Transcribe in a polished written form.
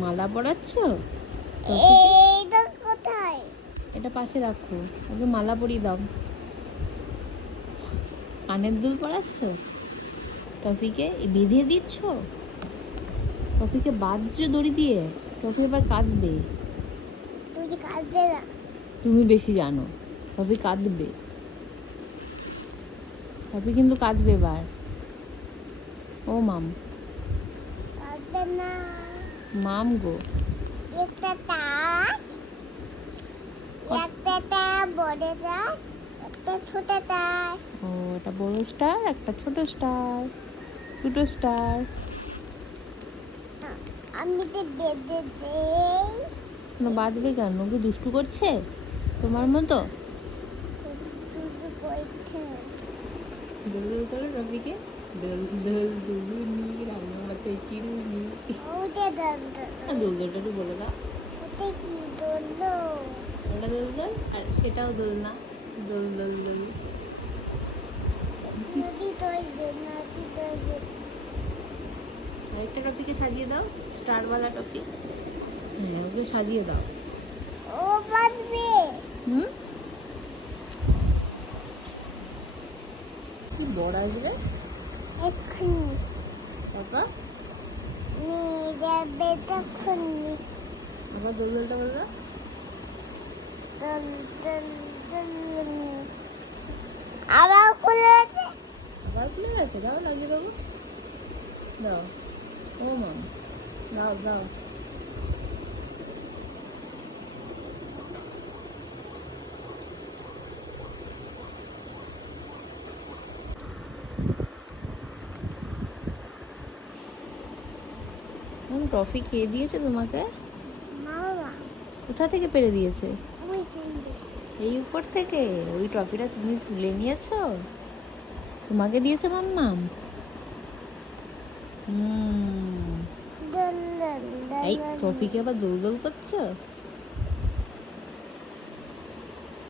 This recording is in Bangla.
মালা পরাচ্ছ? এইটা কোথায়? এটা পাশে রাখো, ওকে মালা পরিয়ে দাও। কানের দুল পরাচ্ছ? টফিকে বেঁধে দিচ্ছ? টফিকে বাঁধছো দড়ি দিয়ে? টফি এবার কাঁদবে। তুই কাঁদবে না। তুমি বেশি জানো। টফি কাঁদবে। টফি কিন্তু কাঁদবে এবার। ও মাম। কাঁদবে না। মাম গো। একটা তার, একটা তার বড় তার, একটা ছোট তার। ও, এটা বড় স্টার, একটা ছোট স্টার, দুটো স্টার। আমি তো বেঁধে দেই। বাঁধবে কেন? কি দুষ্টু করছে তোমার মতো? শুধু করছে। দোল দোল করো রবিকে। দোল দোল দুলুনি রান্না মাথায় চিরুনি। ওটা দল দোল দোলটা একটু বলে দাও। ওটা কি দোলো? ওটা দোল দোল আর সেটাও দোল না। দোল দোল দোল। নদী তৈবে, নদী তৈবে। আরেকটা টপিকে সাজিয়ে দাও, স্টারওয়ালা টপি। হ্যাঁ, ওকে সাজিয়ে দাও। ও বাঁধবে। হুম, কি বড় আসবে এক্ষুনি তারপর? নিয়ে যাবে তখনই। আবার দোল দোলটা বলে দাও। দল দল দল। আবার খুলে গেছে। আবার খুলে গেছে, দাও লাগিয়ে দেবো। দাও। ও মাম, দাও দাও। টফি খেয়ে দিয়েছে তোমাকে? মামা কোথা থেকে পেরে দিয়েছে? ওই তিনটে। এই উপর থেকে? ওই ট্রফিটা তুমি তুলে নিয়েছো? তোমাকে দিয়েছে মাম্মাম? হুম। দল দল এই দল। ট্রফিকে আবার দোল দোল করছো?